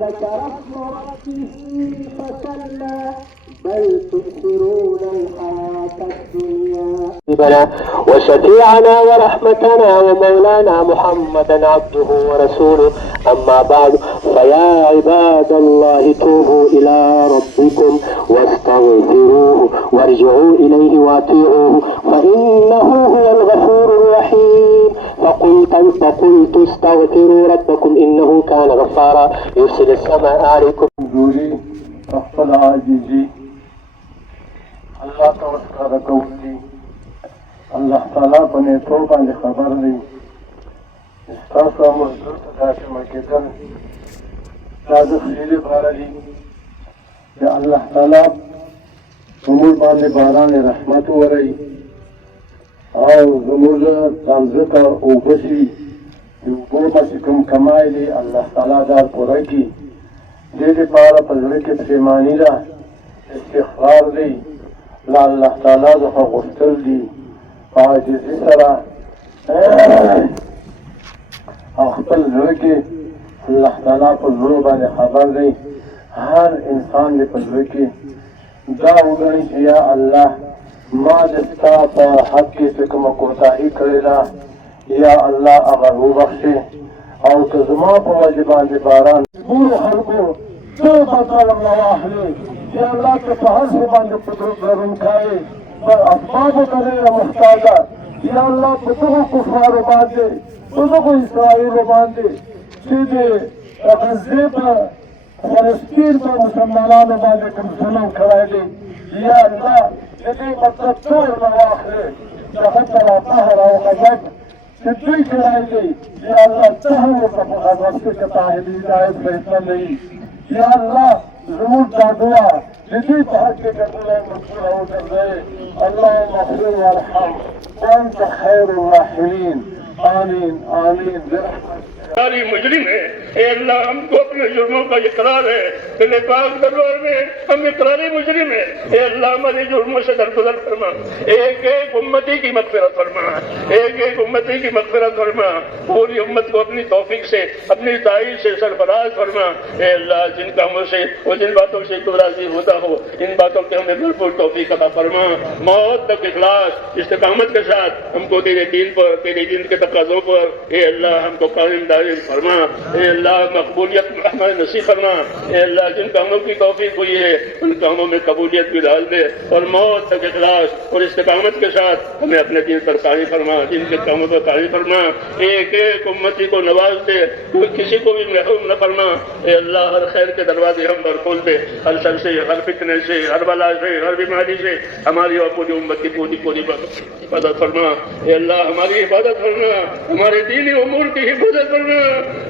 وذكر اسم ربه فصلى بل تؤثرون الحياة الدنيا وشفيعنا ورحمتنا ومولانا محمدا عبده ورسوله. أما بعد، فيا عباد الله توبوا إلى ربكم واستغفروه وارجعوا إليه وأطيعوه فإنه هو الغفور الرحيم. فقلت استغفروا ربكم إنه كان غفارا يرسل السماء عليكم. أخفل عاجزي اللہ تو اس کا رکول دی اللہ تعالیٰ بنے توبہ نے خبر دی استاسا مزدور تداشم کدن تازہ خیلی بارا دی کہ اللہ تعالیٰ زمول باندے باران رحمت ورئی اور زمول تنزتا اوبسی اوبا سکم کمائی لی اللہ تعالیٰ دار پورا کی دیدے پارا پزرے کے پریمانی دا استغفار دی لا اللہ تعالیٰ دخوا غفتر دی عاجزی سرا اخبر زرکی اللہ تعالیٰ پر ضرورہ نے خبر دی ہر انسان نے پر زرکی دا اگرنی کہ یا اللہ ما دستا پا حق کی فکم کوتاہی کریلا یا اللہ اگر ہو بخشے اور کزما پا واجبان دی باران پورے حلقوں دو بطال اللہ آہلے یا اللہ کے پہر سے باندے قدرت لرن کھائے پر اسباب کرے محتاجہ یا اللہ پتہو کفار باندے پتہو اسرائیل باندے سیدھے غزے پر فلسطین پر مسلمانان باندے کم سنم کھڑائے لے یا اللہ جدی مطلب طور نواخرے جہت اللہ پہر و غزت سدوی کھڑائے لے یا اللہ تہو غزت کے تاہدی دائد فیصلہ لئی یا اللہ ضرور دعا جدی بہت کے قبول مقبول ہو کر رہے اللہم اغفر وارحم وانت خیر الراحمین آمین آمین برحمت ساری مجرم ہے اے اللہ ہم کو اپنے جرموں کا اقرار ہے تیرے پاک دربار میں ہم اقراری مجرم ہیں اے اللہ ہمارے جرموں سے درگزر فرما ایک ایک امتی کی مغفرت فرما ایک ایک امتی کی مغفرت فرما پوری امت کو اپنی توفیق سے اپنی تائید سے سرفراز فرما اے اللہ جن کاموں سے اور جن باتوں سے تو راضی ہوتا ہو ان باتوں کے ہمیں بھرپور توفیق عطا فرما موت تک اخلاص استقامت کے ساتھ ہم کو تیرے دین پر تیرے دین کے تقاضوں پر اے اللہ ہم کو قائم فرما اے اللہ مقبولیت ہمیں نصیب فرما اے اللہ جن کاموں کی توفیق ہوئی ہے ان کاموں میں قبولیت بھی ڈال دے اور موت تک اخلاص اور استقامت کے ساتھ ہمیں اپنے دین پر قائم فرما جن کے کاموں پر قائم فرما ایک ایک امتی کو نواز دے کوئی کسی کو بھی محروم نہ فرما اے اللہ ہر خیر کے دروازے ہم پر کھول دے ہر شر سے ہر فتنے سے ہر بلا سے ہر بیماری سے ہماری اور پوری امت کی پوری حفاظت فرما اے اللہ ہماری حفاظت فرما ہمارے دینی امور کی حفاظت فرما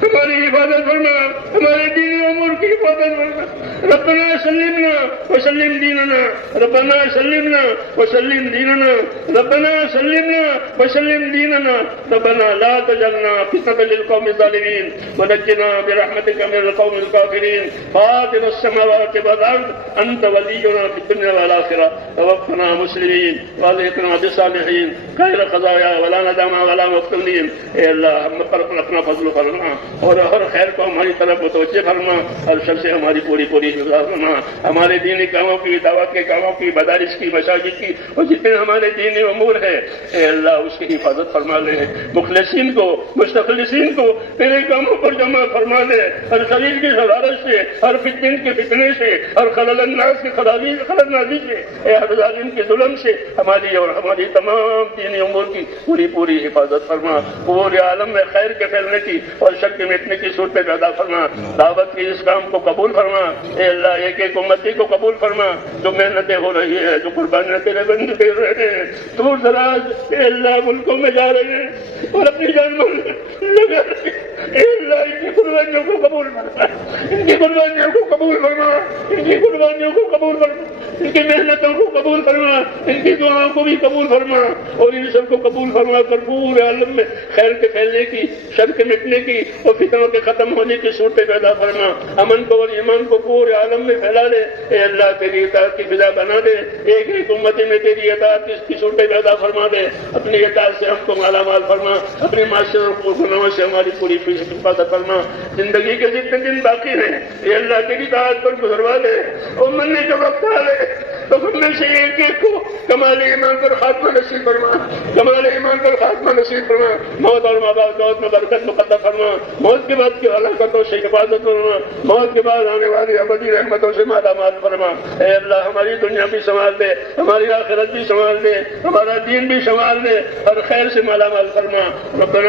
ہماری حفاظت فرما ہمارے دینی امور کی حفاظت فرما ربنا سلمنا وسلم دیننا ربنا سلمنا وسلم دیننا ربنا سلمنا وسلم دیننا ربنا لا تجعلنا فتنة للقوم الظالمين ونجنا برحمتك من القوم الكافرين فاطر السماوات والارض انت ولينا في الدنيا والاخره توفنا مسلمين والحقنا بالصالحين غير خزايا ولا ندامة ولا مفتونين اے اللہ ہم پر اپنا فضل فرما اور ہر خیر کو ہماری طرف متوجہ فرما ہر شر سے ہماری پوری حفاظت فرما ہمارے دینی کاموں کی دعوت کے کاموں کی مدارس کی مساجد کی اور جتنے ہمارے دینی امور ہے اے اللہ اس کی حفاظت فرما لے مخلصین کو مستخلصین کو تیرے کاموں پر جمع فرما لے ہر خلیل کی شرارت سے ہر فتن کے فتنے سے ہر خلل الناس کی خلل نازی سے اے ہر ظالم کے ظلم سے ہماری اور ہماری تمام دینی امور کی پوری حفاظت فرما پورے عالم میں خیر کے پھیلنے کی اور شک کے مٹنے کی صورت پیدا فرما دعوت کے اس کام کو قبول فرما اے اللہ ایک ایک امتی کو قبول فرما جو محنتیں ہو رہی ہے جو قربانیاں تیرے بندے دے رہے ہیں دور دراز اے اللہ ملکوں میں جا رہے ہیں اور اپنی جان لگا رہے ہیں اے اللہ ان کی قربانیوں کو قبول فرما ان کی قربانیوں کو قبول فرما ان کی قربانیوں کو قبول فرما ان کی محنتوں کو قبول فرما، ان کی دعاؤں کو بھی قبول فرما، اور ان سب کو قبول فرما کر پورے عالم میں خیر کے پھیلنے کی، شر کے مٹنے کی اور فتنوں کے ختم ہونے کی صورتیں پیدا فرما، امن کو اور ایمان کو پورے عالم میں پھیلا دے۔ اے اللہ تیری اطاعت کی فضا بنا دے، ایک ایک امتی میں تیری اطاعت کی صورتیں پیدا فرما دے، اپنی اطاعت سے ہم کو مالا مال فرما، اپنے معاشرے اور گناہوں سے ہماری پوری حفاظت فرما۔ زندگی کے جتنے دن باقی ہیں اے اللہ تیری اطاعت پر گزروا دے، اور مرنے کا وقت آ لے تو ہم میں سے ایک ایک کو کمال ایمان پر خاتمہ نصیب فرما، کمال ایمان پر خاتمہ نصیب فرما، موت اور ماں باپ موت میں برکت مقدر فرما، موت کے بعد کی ہلاکتوں سے حفاظت فرما، موت کے بعد آنے والی ابدی رحمتوں سے مالا مال فرما۔ اے اللہ ہماری دنیا بھی سنبھال دے، ہماری آخرت بھی سنبھال دے، ہمارا دین بھی سنبھال دے، ہر خیر سے مالا مال فرما۔ ربنا